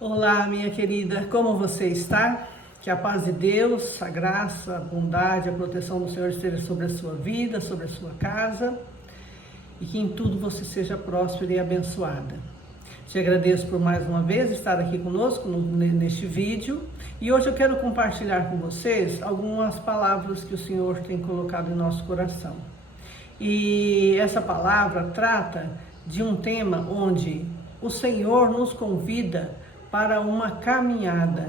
Olá, minha querida, como você está? Que a paz de Deus, a graça, a bondade, a proteção do Senhor esteja sobre a sua vida, sobre a sua casa e que em tudo você seja próspera e abençoada. Te agradeço por mais uma vez estar aqui conosco neste vídeo e hoje eu quero compartilhar com vocês algumas palavras que o Senhor tem colocado em nosso coração. E essa palavra trata de um tema onde o Senhor nos convida para uma caminhada.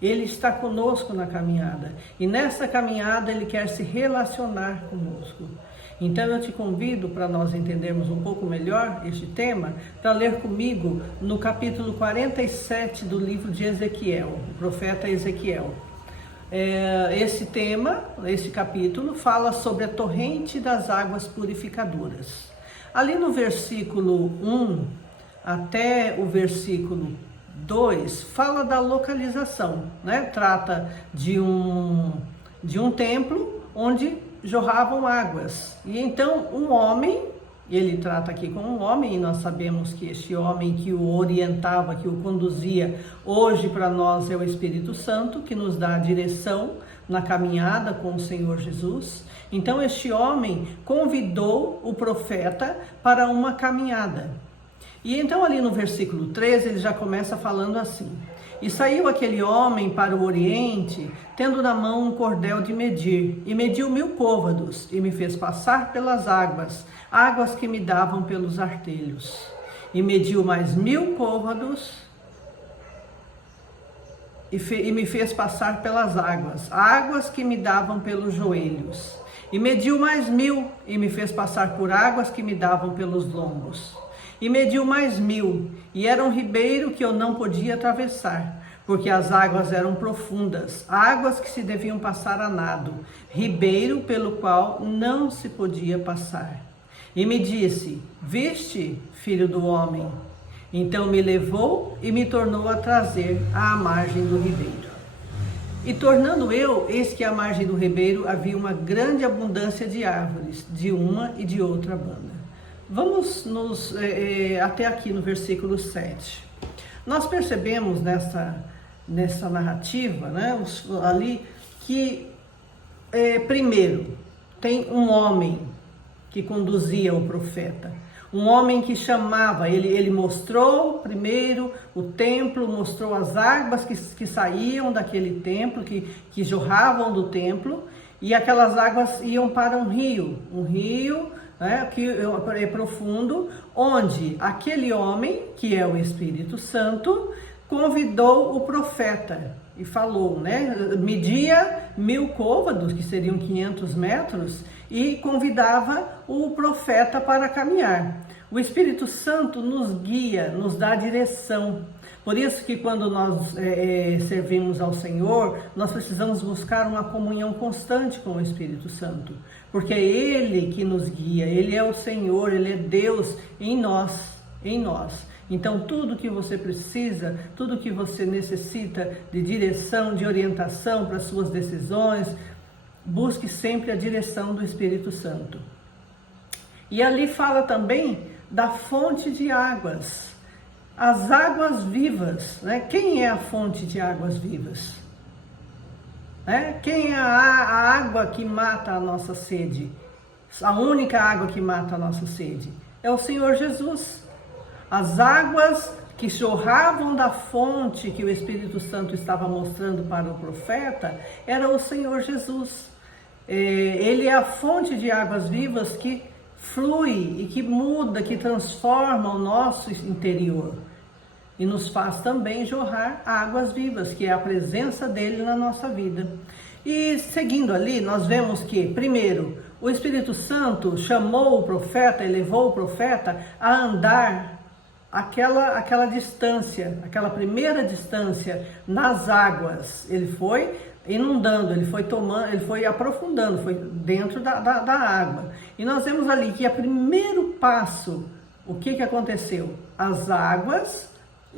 Ele está conosco na caminhada e nessa caminhada Ele quer se relacionar conosco. Então eu te convido para nós entendermos um pouco melhor este tema, para ler comigo no capítulo 47 do livro de Ezequiel, o profeta Ezequiel. Esse capítulo fala sobre a torrente das águas purificadoras. Ali no versículo 1 até o versículo 2 fala da localização, né? Trata de um templo onde jorravam águas. E então um homem, ele trata aqui como um homem, e nós sabemos que este homem que o orientava, que o conduzia, hoje para nós é o Espírito Santo, que nos dá a direção na caminhada com o Senhor Jesus. Então este homem convidou o profeta para uma caminhada. E então ali no versículo 13 ele já começa falando assim: E saiu aquele homem para o oriente, tendo na mão um cordel de medir, e mediu 1000 côvados, e me fez passar pelas águas, águas que me davam pelos artelhos. E mediu mais 1000 côvados, e me fez passar pelas águas, águas que me davam pelos joelhos. E mediu mais 1000, e me fez passar por águas que me davam pelos lombos. E mediu mais 1000, e era um ribeiro que eu não podia atravessar, porque as águas eram profundas, águas que se deviam passar a nado, ribeiro pelo qual não se podia passar. E me disse: Viste, filho do homem? Então me levou e me tornou a trazer à margem do ribeiro. E tornando eu, eis que à margem do ribeiro havia uma grande abundância de árvores, de uma e de outra banda. Vamos até aqui no versículo 7. Nós percebemos nessa narrativa, né, ali, que primeiro tem um homem que conduzia o profeta. Um homem que chamava, ele mostrou primeiro o templo, mostrou as águas que saíam daquele templo, que jorravam do templo, e aquelas águas iam para um rio, né, que é profundo, onde aquele homem, que é o Espírito Santo, convidou o profeta e falou, né, media 1000 côvados, que seriam 500 metros, e convidava o profeta para caminhar. O Espírito Santo nos guia, nos dá direção. Por isso que quando nós servimos ao Senhor, nós precisamos buscar uma comunhão constante com o Espírito Santo, porque é Ele que nos guia, Ele é o Senhor, Ele é Deus em nós. Então tudo que você precisa, tudo que você necessita de direção, de orientação para as suas decisões, busque sempre a direção do Espírito Santo. E ali fala também da fonte de águas. As águas vivas, né? Quem é a fonte de águas vivas? Quem é a água que mata a nossa sede? A única água que mata a nossa sede é o Senhor Jesus. As águas que jorravam da fonte que o Espírito Santo estava mostrando para o profeta era o Senhor Jesus. Ele é a fonte de águas vivas que flui e que muda, que transforma o nosso interior e nos faz também jorrar águas vivas, que é a presença dele na nossa vida. E seguindo ali, nós vemos que, primeiro, o Espírito Santo chamou o profeta, elevou o profeta a andar aquela distância, aquela primeira distância nas águas. Ele foi inundando, ele foi tomando, ele foi aprofundando, foi dentro da água. E nós vemos ali que o primeiro passo, o que aconteceu? As águas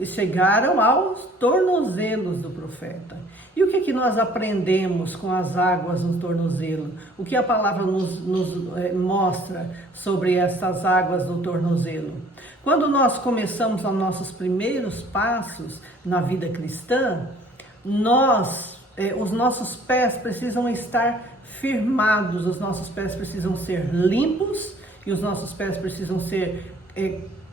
chegaram aos tornozelos do profeta. E o que nós aprendemos com as águas no tornozelo? O que a palavra nos mostra sobre essas águas no tornozelo? Quando nós começamos os nossos primeiros passos na vida cristã, os nossos pés precisam estar firmados, os nossos pés precisam ser limpos e os nossos pés precisam ser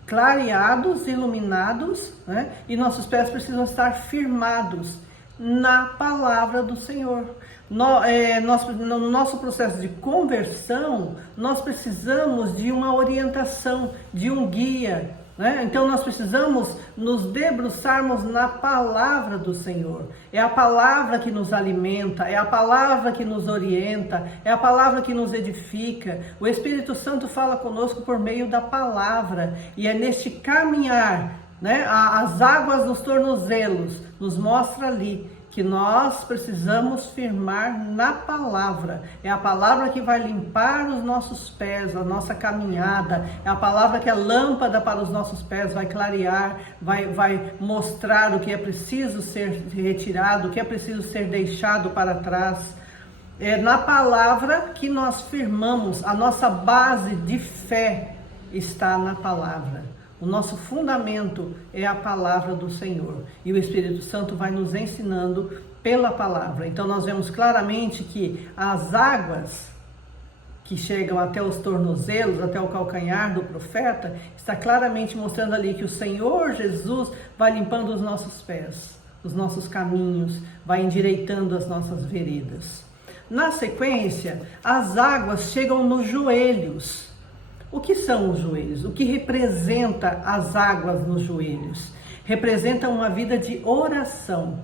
clareados, iluminados, né? E nossos pés precisam estar firmados na palavra do Senhor. No nosso processo de conversão, nós precisamos de uma orientação, de um guia, né? Então nós precisamos nos debruçarmos na palavra do Senhor. É a palavra que nos alimenta, é a palavra que nos orienta, é a palavra que nos edifica. O Espírito Santo fala conosco por meio da palavra, e é neste caminhar, né? As águas dos tornozelos nos mostra ali que nós precisamos firmar na palavra. É a palavra que vai limpar os nossos pés, a nossa caminhada. É a palavra que é lâmpada para os nossos pés, vai clarear, vai mostrar o que é preciso ser retirado, o que é preciso ser deixado para trás. É na palavra que nós firmamos, a nossa base de fé está na palavra. O nosso fundamento é a palavra do Senhor, e o Espírito Santo vai nos ensinando pela palavra. Então nós vemos claramente que as águas que chegam até os tornozelos, até o calcanhar do profeta, está claramente mostrando ali que o Senhor Jesus vai limpando os nossos pés, os nossos caminhos, vai endireitando as nossas veredas. Na sequência, as águas chegam nos joelhos. O que são os joelhos? O que representa as águas nos joelhos? Representa uma vida de oração.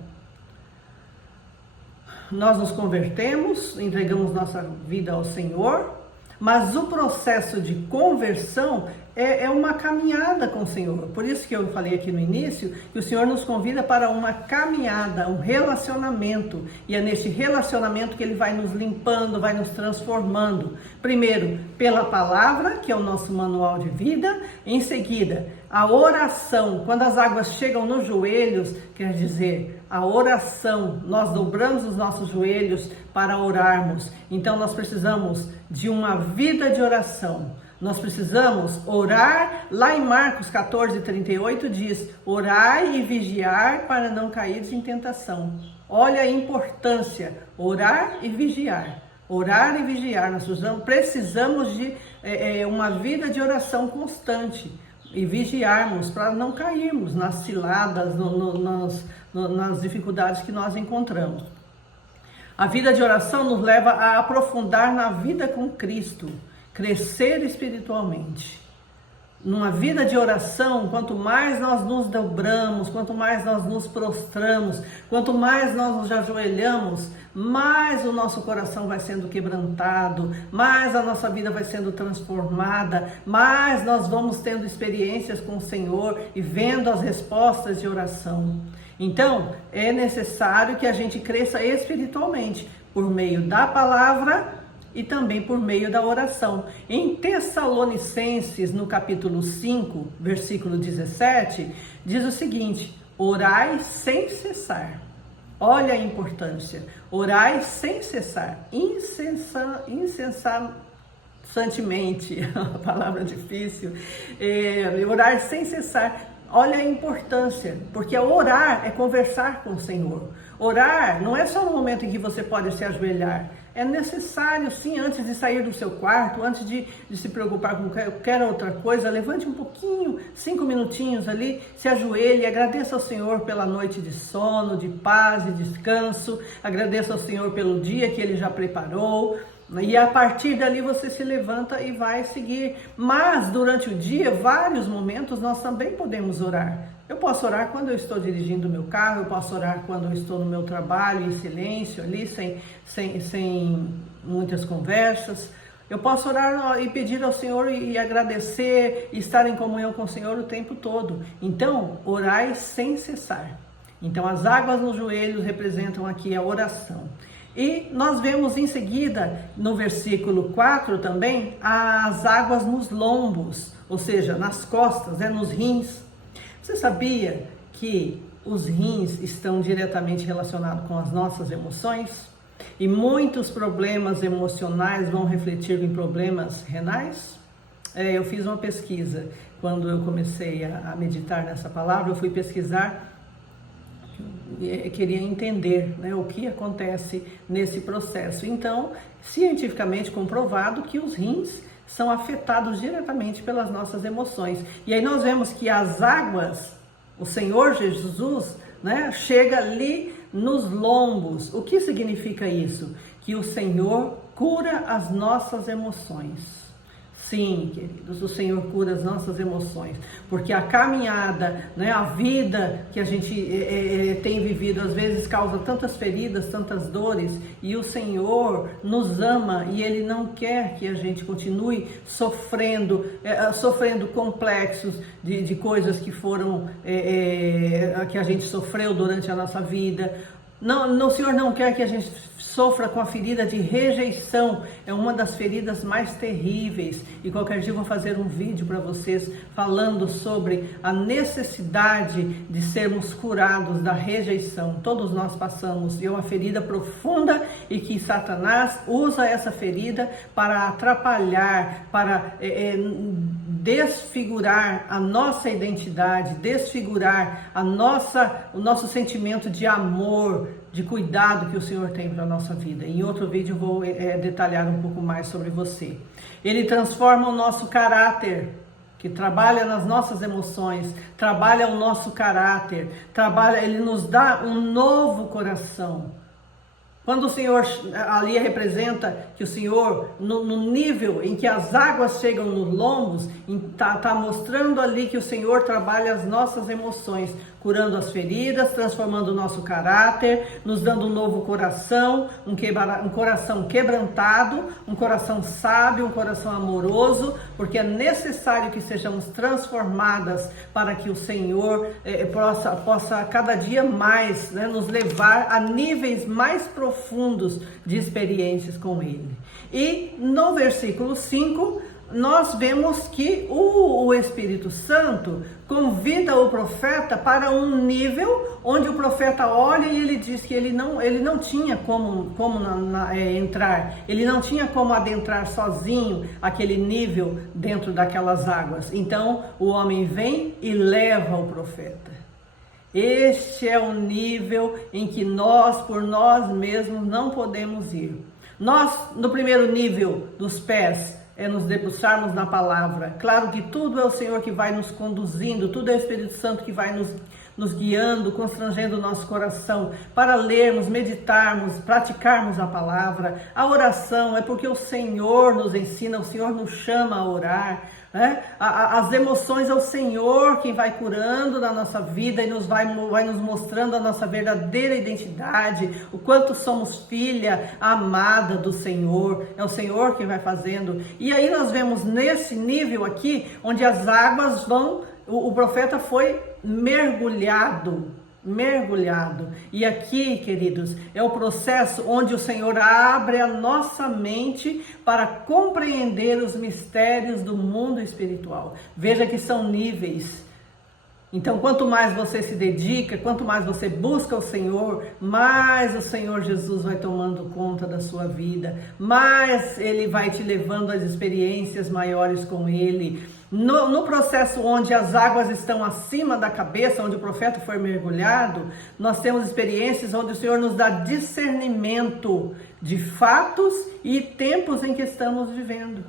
Nós nos convertemos, entregamos nossa vida ao Senhor, mas o processo de conversão é uma caminhada com o Senhor. Por isso que eu falei aqui no início que o Senhor nos convida para uma caminhada, um relacionamento. E é nesse relacionamento que Ele vai nos limpando, vai nos transformando. Primeiro, pela palavra, que é o nosso manual de vida. Em seguida, a oração. Quando as águas chegam nos joelhos, quer dizer, a oração. Nós dobramos os nossos joelhos para orarmos. Então nós precisamos de uma vida de oração. Nós precisamos orar. Lá em Marcos 14:38 diz: orai e vigiar para não cair em tentação. Olha a importância, orar e vigiar. Orar e vigiar. Nós precisamos de uma vida de oração constante e vigiarmos para não cairmos nas ciladas, nas dificuldades que nós encontramos. A vida de oração nos leva a aprofundar na vida com Cristo, crescer espiritualmente. Numa vida de oração, quanto mais nós nos dobramos, quanto mais nós nos prostramos, quanto mais nós nos ajoelhamos, mais o nosso coração vai sendo quebrantado, mais a nossa vida vai sendo transformada, mais nós vamos tendo experiências com o Senhor e vendo as respostas de oração. Então, é necessário que a gente cresça espiritualmente por meio da palavra e também por meio da oração. Em Tessalonicenses, no capítulo 5, versículo 17, diz o seguinte: orai sem cessar. Olha a importância. Orai sem cessar. Incessantemente, a palavra difícil. Orar sem cessar. Olha a importância, porque orar é conversar com o Senhor. Orar não é só no momento em que você pode se ajoelhar. É necessário, sim, antes de sair do seu quarto, antes de se preocupar com qualquer outra coisa, levante um pouquinho, 5 minutinhos ali, se ajoelhe, agradeça ao Senhor pela noite de sono, de paz e descanso, agradeça ao Senhor pelo dia que Ele já preparou, e a partir dali você se levanta e vai seguir. Mas durante o dia, vários momentos, nós também podemos orar. Eu posso orar quando eu estou dirigindo o meu carro, eu posso orar quando eu estou no meu trabalho, em silêncio, ali, sem muitas conversas. Eu posso orar e pedir ao Senhor e agradecer, e estar em comunhão com o Senhor o tempo todo. Então, orai sem cessar. Então, as águas nos joelhos representam aqui a oração. E nós vemos em seguida, no versículo 4 também, as águas nos lombos, ou seja, nas costas, nos rins. Você sabia que os rins estão diretamente relacionados com as nossas emoções? E muitos problemas emocionais vão refletir em problemas renais? Eu fiz uma pesquisa. quando eu comecei a meditar nessa palavra, eu fui pesquisar, queria entender, né, o que acontece nesse processo. Então, cientificamente comprovado que os rins são afetados diretamente pelas nossas emoções. E aí nós vemos que as águas, o Senhor Jesus, né, chega ali nos lombos. O que significa isso? Que o Senhor cura as nossas emoções. Sim, queridos, o Senhor cura as nossas emoções, porque a caminhada, né, a vida que a gente tem vivido, às vezes causa tantas feridas, tantas dores, e o Senhor nos ama e Ele não quer que a gente continue sofrendo complexos de coisas que foram, que a gente sofreu durante a nossa vida. Não, o Senhor não quer que a gente sofra com a ferida de rejeição. É uma das feridas mais terríveis. E qualquer dia eu vou fazer um vídeo para vocês falando sobre a necessidade de sermos curados da rejeição. Todos nós passamos. E é uma ferida profunda e que Satanás usa essa ferida para atrapalhar, para desfigurar a nossa identidade, desfigurar o nosso sentimento de amor, de cuidado que o Senhor tem para a nossa vida. Em outro vídeo eu vou detalhar um pouco mais sobre você. Ele transforma o nosso caráter, que trabalha nas nossas emoções, trabalha o nosso caráter, ele nos dá um novo coração. Quando o Senhor, ali representa que o Senhor, no nível em que as águas chegam nos lombos, está mostrando ali que o Senhor trabalha as nossas emoções, curando as feridas, transformando o nosso caráter, nos dando um novo coração, um coração quebrantado, um coração sábio, um coração amoroso, porque é necessário que sejamos transformadas para que o Senhor possa cada dia mais, né, nos levar a níveis mais profundos de experiências com Ele. E no versículo 5, nós vemos que o Espírito Santo convida o profeta para um nível onde o profeta olha e ele diz que ele não tinha como entrar, ele não tinha como adentrar sozinho aquele nível dentro daquelas águas. Então o homem vem e leva o profeta. Este é o nível em que nós, por nós mesmos, não podemos ir. Nós, no primeiro nível dos pés, nos debruçarmos na palavra. Claro que tudo é o Senhor que vai nos conduzindo, tudo é o Espírito Santo que vai nos guiando, constrangendo o nosso coração para lermos, meditarmos, praticarmos a palavra. A oração é porque o Senhor nos ensina, o Senhor nos chama a orar. Né? As emoções é o Senhor quem vai curando na nossa vida e vai nos mostrando a nossa verdadeira identidade, o quanto somos filha amada do Senhor. É o Senhor quem vai fazendo. E aí nós vemos nesse nível aqui, onde as águas vão, o profeta foi mergulhado. E aqui, queridos, é o processo onde o Senhor abre a nossa mente para compreender os mistérios do mundo espiritual. Veja que são níveis. Então, quanto mais você se dedica, quanto mais você busca o Senhor, mais o Senhor Jesus vai tomando conta da sua vida, mais Ele vai te levando às experiências maiores com Ele. No processo onde as águas estão acima da cabeça, onde o profeta foi mergulhado, nós temos experiências onde o Senhor nos dá discernimento de fatos e tempos em que estamos vivendo.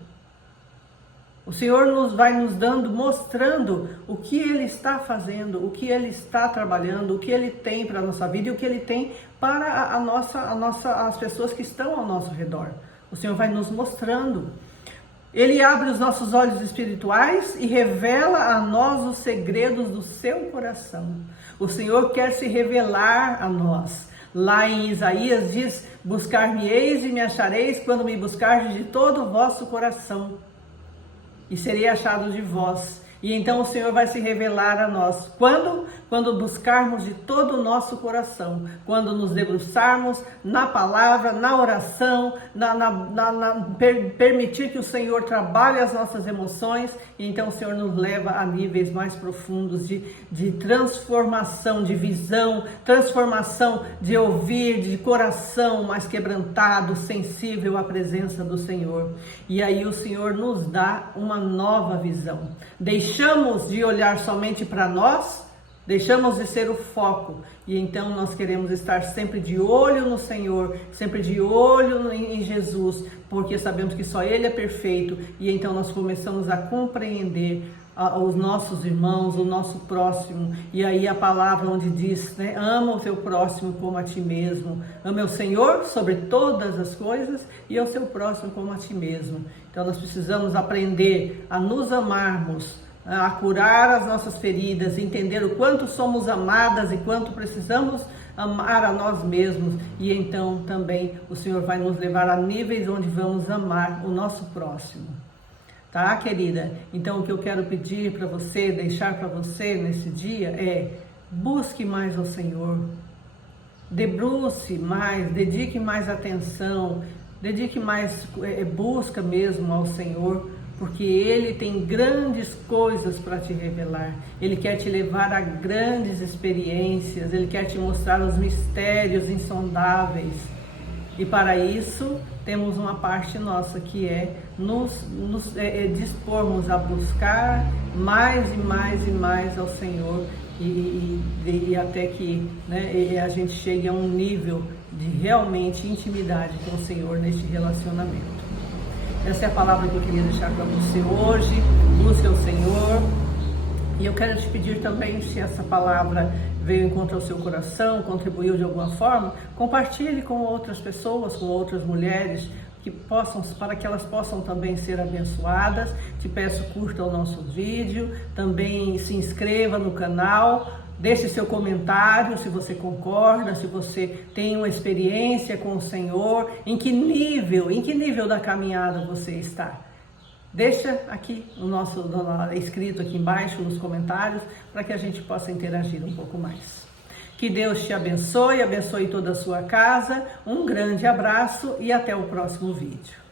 O Senhor vai nos mostrando o que Ele está fazendo, o que Ele está trabalhando, o que Ele tem para a nossa vida e o que Ele tem para as pessoas que estão ao nosso redor. O Senhor vai nos mostrando. Ele abre os nossos olhos espirituais e revela a nós os segredos do seu coração. O Senhor quer se revelar a nós. Lá em Isaías diz: buscar-me-eis e me achareis quando me buscardes de todo o vosso coração, e serei achado de vós. E então o Senhor vai se revelar a nós. Quando buscarmos de todo o nosso coração, quando nos debruçarmos na palavra, na oração, permitir que o Senhor trabalhe as nossas emoções, Então o Senhor nos leva a níveis mais profundos de transformação, de visão, transformação de ouvir, de coração mais quebrantado, sensível à presença do Senhor. E aí o Senhor nos dá uma nova visão. Deixamos de olhar somente para nós, deixamos de ser o foco, e então nós queremos estar sempre de olho no Senhor, sempre de olho em Jesus, porque sabemos que só Ele é perfeito, e então nós começamos a compreender os nossos irmãos, o nosso próximo, e aí a palavra onde diz, né, ama o teu próximo como a ti mesmo, ama o Senhor sobre todas as coisas e ao seu próximo como a ti mesmo. Então nós precisamos aprender a nos amarmos, a curar as nossas feridas, entender o quanto somos amadas e quanto precisamos amar a nós mesmos, e então também o Senhor vai nos levar a níveis onde vamos amar o nosso próximo. Tá, querida? Então o que eu quero pedir para você, deixar para você nesse dia é: busque mais ao Senhor, debruce mais, dedique mais atenção, dedique mais busca mesmo ao Senhor, porque Ele tem grandes coisas para te revelar. Ele quer te levar a grandes experiências, Ele quer te mostrar os mistérios insondáveis. E para isso, temos uma parte nossa, que é nos dispormos a buscar mais e mais e mais ao Senhor, e até que, né, a gente chegue a um nível de realmente intimidade com o Senhor neste relacionamento. Essa é a palavra que eu queria deixar para você hoje. Busque ao Senhor. E eu quero te pedir também, se essa palavra veio em conta ao seu coração, contribuiu de alguma forma, compartilhe com outras pessoas, com outras mulheres, para que elas possam também ser abençoadas. Te peço, curta o nosso vídeo, também se inscreva no canal, deixe seu comentário se você concorda, se você tem uma experiência com o Senhor, em que nível da caminhada você está. Deixa aqui escrito aqui embaixo nos comentários, para que a gente possa interagir um pouco mais. Que Deus te abençoe toda a sua casa. Um grande abraço e até o próximo vídeo.